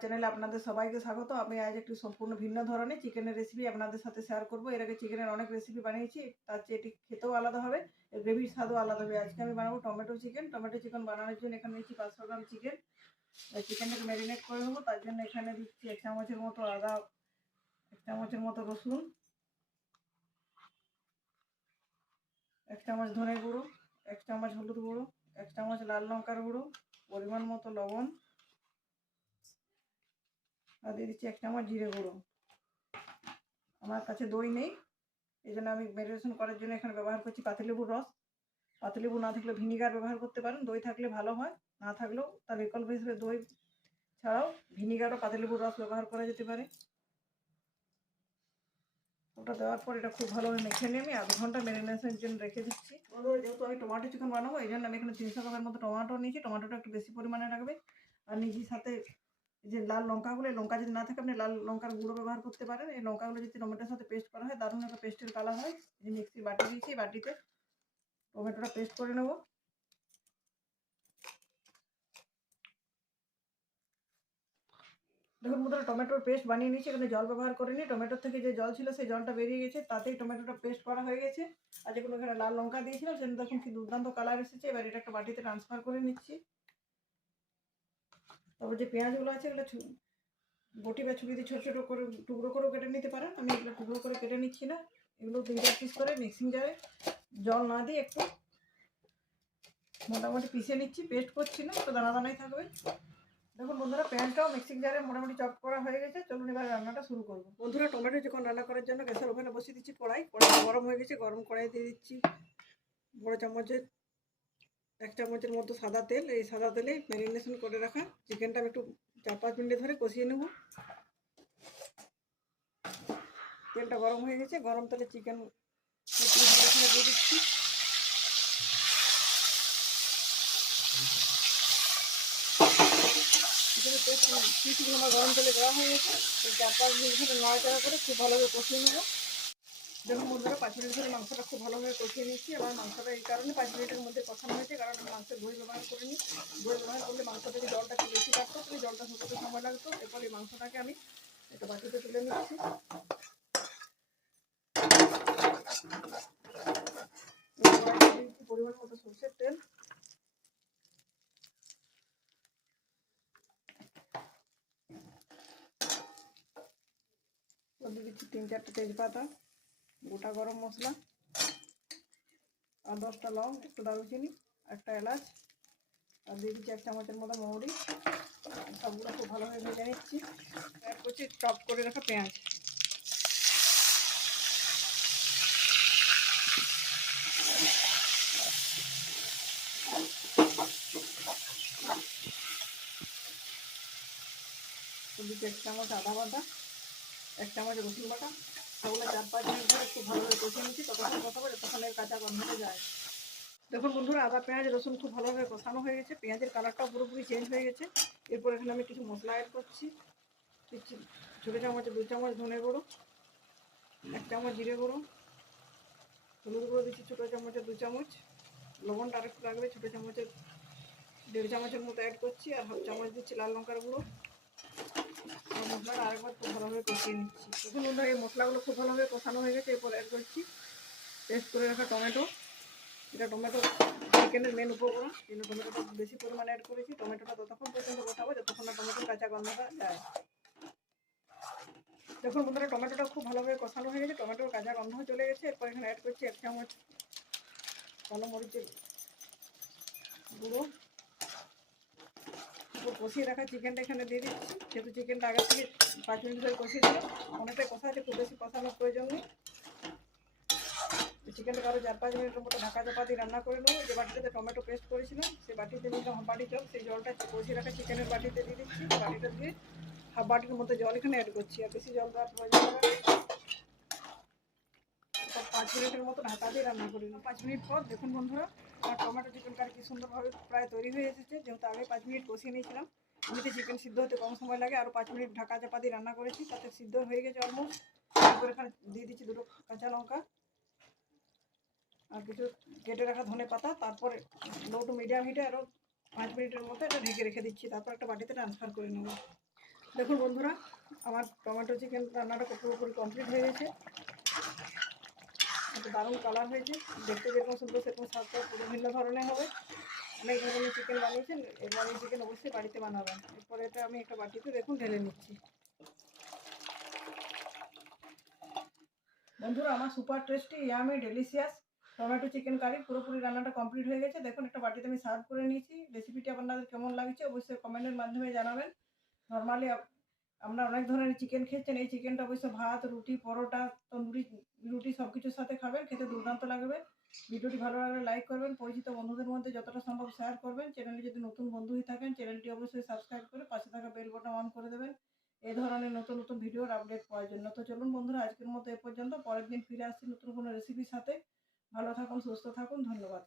চ্যানেলে আপনাদের সবাইকে স্বাগত। আমি আজ একটি সম্পূর্ণ ভিন্ন ধরনের চিকেনের রেসিপি আপনাদের সাথে শেয়ার করব। এর আগে চিকেনের অনেক রেসিপি বানিয়েছি, তার চেয়ে এটি খেতেও আলাদা হবে, এর গ্রেভির স্বাদও আলাদা হবে। আজকে আমি বানাবো টমেটো চিকেন। টমেটো চিকেন বানানোর জন্য এখানে নিচ্ছি 500 গ্রাম চিকেন। চিকেনটাকে ম্যারিনেট করে নেবো, তার জন্য এখানে দিচ্ছি 1 চামচের মতো আদা, 1 চামচের মতো রসুন, 1 চামচ ধনে গুঁড়ো, 1 চামচ হলুদ গুঁড়ো, 1 চামচ লাল লঙ্কার গুঁড়ো, পরিমাণ মতো লবণ, আর দিয়ে দিচ্ছি 1 চামচ জিরে গুঁড়ো। আমার কাছে দই নেই, এই জন্য আমি ম্যারিনেশন করার জন্য এখানে ব্যবহার করছি পাতিলেবুর রস। পাতিলেবু না থাকলে ভিনিগার ব্যবহার করতে পারেন, দই থাকলে ভালো হয়, না থাকলেও তার বিকল্প হিসেবে দই ছাড়াও ভিনিগার ও পাতিলেবুর রস ব্যবহার করা যেতে পারে। ওটা দেওয়ার পর এটা খুব ভালোভাবে মেখে নিয়ে আমি আধ ঘন্টা ম্যারিনেশনের জন্য রেখে দিচ্ছি। যেহেতু আমি টমেটো চিকেন বানাবো, এই জন্য আমি এখানে 300 গ্রামের মতো টমেটো নিয়েছি। টমেটোটা একটু বেশি পরিমাণে রাখবে। আর নিজের সাথে যে লাল লঙ্কাগুলো, লঙ্কা যদি না থাকে আপনি লাল লঙ্কার গুঁড়ো ব্যবহার করতে পারেন। এই লঙ্কাগুলো যদি টমেটোর সাথে পেস্ট করা হয় দারুণ একটা পেস্টের কালার হয়। এই মিক্সি বাটি দিয়েছি, বাটিতে টমেটোটা পেস্ট করে নেব। দেখুন বন্ধুরা, টমেটোর পেস্ট বানিয়ে নিয়েছি, এখানে জল ব্যবহার করিনি। টমেটোর থেকে যে জল ছিল সেই জলটা বেরিয়ে গেছে, তাতেই টমেটোটা পেস্ট করা হয়ে গেছে। আর যেগুলো এখানে লাল লঙ্কা দিয়েছিলাম সেটা দেখুন কি দুর্দান্ত কালার এসেছে। এবার এটাকে বাটিতে ট্রান্সফার করে নিচ্ছি। তবে যে পেঁয়াজগুলো আছে এগুলো বটি বা ছুরি দিয়ে ছোটো ছোটো করে টুকরো করেও কেটে নিতে পারেন। আমি এগুলো টুকরো করে কেটে নিচ্ছি না, এগুলো 3-4 পিস করে মিক্সিং জারে জল না দিয়ে একটু মোটামুটি পিষে নিচ্ছি, পেস্ট করছি না, তো দানা দানাই থাকবে। দেখুন বন্ধুরা, পেঁয়াজটাও মিক্সিং জারে মোটামুটি চপ করা হয়ে গেছে। চলুন এবার রান্নাটা শুরু করবো। বন্ধুরা, টমেটো চিকেন রান্না করার জন্য গ্যাসের ওভেনে বসিয়ে দিচ্ছি কড়াই। গরম হয়ে গেছে, গরম কড়াই দিয়ে দিচ্ছি বড় চামচের 1 চামচের মতো সাদা তেল। এই সাদা তেলে ম্যারিনেশন করে রাখা চিকেনটা আমি একটু 4-5 মিনিট ধরে কষিয়ে নেব। তেলটা গরম হয়ে গেছে, গরম তেলে চিকেন দিয়ে দিচ্ছি। চিকেনের পেস্ট কিছুগুলো আমার গরম তেলে দেওয়া হয়ে গেছে। 4-5 মিনিট ধরে নাড়াচাড়া করে খুব ভালোভাবে কষিয়ে নেব। দেখুন বন্ধুরা, 5 মিনিট ধরে মাংসটা খুব ভালোভাবে কষিয়ে নিচ্ছি। আমার মাংসটা এই কারণে 5 মিনিটের মধ্যে কষানো হয়েছে, কারণ আমি মাংসের দই ব্যবহার করিনি। দই ব্যবহার করলে মাংস থেকে জলটা একটু বেশি কাটতো, তাহলে জলটা শুকোতে সময় লাগতো। এরপর এই মাংসটাকে আমি একটা বাটিতে তুলে নিচ্ছি। পরিমাণ মতো সরষের তেল, দিয়ে দিচ্ছি 3-4টা তেজপাতা, গোটা গরম মশলা, আর 10টা লং, একটু দারুচিনি, একটা এলাচ, আর দিয়ে দিচ্ছি 1 চামচের মতো মৌরি। সবগুলো খুব ভালোভাবে ভেজে নিচ্ছি। অ্যাড করছি চপ করে রাখা পেঁয়াজ। দিচ্ছি 1 চামচ আদা বাটা, 1 চামচ রসুন বাটা। সবগুলো 4-5 মিনিট ধরে খুব ভালোভাবে কষিয়ে নিচ্ছি, ততক্ষণ কষাবো যতক্ষণ এর কাঁচা গন্ধটা যায়। দেখুন বন্ধুরা, আদা পেঁয়াজ রসুন খুব ভালোভাবে কষানো হয়ে গেছে, পেঁয়াজের কালারটাও পুরোপুরি চেঞ্জ হয়ে গেছে। এরপর এখানে আমি কিছু মশলা অ্যাড করছি। দিচ্ছি ছোটো চামচে 2 চামচ ধনে গুঁড়ো, 1 চামচ জিরে গুঁড়ো, হলুদ গুঁড়ো দিচ্ছি ছোটো চামচে 2 চামচ, লবণটা আরেকটু লাগবে, ছোটো চামচের 1.5 চামচের মতো অ্যাড করছি। আর 1/2 চামচ দিচ্ছি লাল লঙ্কার গুঁড়ো। মশলাটা আরেকবার খুব ভালোভাবে কষিয়ে নিচ্ছি। দেখুন বন্ধুরা, এই মশলাগুলো খুব ভালোভাবে কষানো হয়ে গেছে। এরপর অ্যাড করছি পেস্ট করে রাখা টমেটো। এটা টমেটো চিকেনের মেন উপকরণ, কিন্তু টমেটোটা বেশি পরিমাণে অ্যাড করেছি। টমেটোটা ততক্ষণ পর্যন্ত কষাবো যতক্ষণ না টমেটোর কাঁচা গন্ধটা যায়। দেখুন বন্ধুরা, টমেটোটা খুব ভালোভাবে কষানো হয়ে গেছে, টমেটোর কাঁচা গন্ধ চলে গেছে। এরপর এখানে অ্যাড করছি 1 চামচ কালো মরিচের গুঁড়ো। কষিয়ে রাখা চিকেনটা এখানে দিয়ে দিচ্ছি। যেহেতু চিকেনটা আগে থেকে 5 মিনিট ধরে কষিয়ে দিলাম, অনেকটাই কষা আছে, খুব বেশি কষানোর প্রয়োজন নেই। চিকেনটাকে আরও 4-5 মিনিটের মতো ঢাকা চাপা দিয়ে রান্না করে নেবো। যে বাটিতে টমেটো পেস্ট করেছিলাম সেই বাটিতে নিলাম হাফ বাটি জল, সেই জলটা কষিয়ে রাখা চিকেনের বাটিতে দিয়ে দিচ্ছি। বাটিটা দিয়ে হাফ বাটির মতো জল এখানে অ্যাড করছি, আর বেশি জল দেওয়ার প্রয়োজন হবে না। 5 মিনিটের মতো ঢাকা দিয়ে রান্না করে নিলাম। 5 মিনিট পর দেখুন বন্ধুরা, আমার টমেটো চিকেন কারি কি সুন্দরভাবে প্রায় তৈরি হয়ে এসেছে। যেহেতু আগে 5 মিনিট কষিয়ে নিয়েছিলাম, এমনিতে চিকেন সিদ্ধ হতে কম সময় লাগে, আরও 5 মিনিট ঢাকা চাপা দিয়ে রান্না করেছি, তাতে সিদ্ধ হয়ে গেছে অলমোস্ট। এরপর এখানে দিয়ে দিচ্ছি 2টো কাঁচা লঙ্কা আর কিছু কেটে রাখা ধনে পাতা। তারপরে লো টু মিডিয়াম হিটে আরও 5 মিনিটের মতো এটা ঢেকে রেখে দিচ্ছি। তারপর একটা বাটিতে ট্রান্সফার করে নেব। দেখুন বন্ধুরা, আমার টমেটো চিকেন রান্নাটা পুরোপুরি কমপ্লিট হয়ে গেছে। একটা দারুণ কালার হয়েছে, দেখতে যেরকম সুন্দর সেরকম স্বাদটা পুরো ভিন্ন ধরনের হবে। অনেক ধরনের চিকেন বানিয়েছেন, এবার এই চিকেন অবশ্যই বাড়িতে বানাবেন। এরপরে এটা আমি একটা বাটিতে দেখুন ঢেলে নিচ্ছি। বন্ধুরা, আমার super tasty yummy delicious tomato chicken curry পুরোপুরি রান্নাটা কমপ্লিট হয়ে গেছে। দেখুন একটা বাটিতে আমি সার্ভ করে নিয়েছি। রেসিপিটি আপনাদের কেমন লাগছে অবশ্যই কমেন্টের মাধ্যমে জানাবেন। নর্মালি আমরা অনেক ধরনের চিকেন খেয়েছেন, এই চিকেনটা অবশ্য ভাত, রুটি, পরোটা, তন্দুরি রুটি সব কিছুর সাথে খাবেন, খেতে দুর্দান্ত লাগবে। ভিডিওটি ভালো লাগলে লাইক করবেন, পরিচিত বন্ধুদের মধ্যে যতটা সম্ভব শেয়ার করবেন। চ্যানেলে যদি নতুন বন্ধু হয়ে থাকেন চ্যানেলটি অবশ্যই সাবস্ক্রাইব করে পাশে থাকা বেল বাটন অন করে দেবেন এই ধরনের নতুন নতুন ভিডিওর আপডেট পাওয়ার জন্য। তো চলুন বন্ধুরা, আজকের মতো এ পর্যন্ত। পরের দিন ফিরে আসছি নতুন কোনো রেসিপির সাথে। ভালো থাকুন, সুস্থ থাকুন, ধন্যবাদ।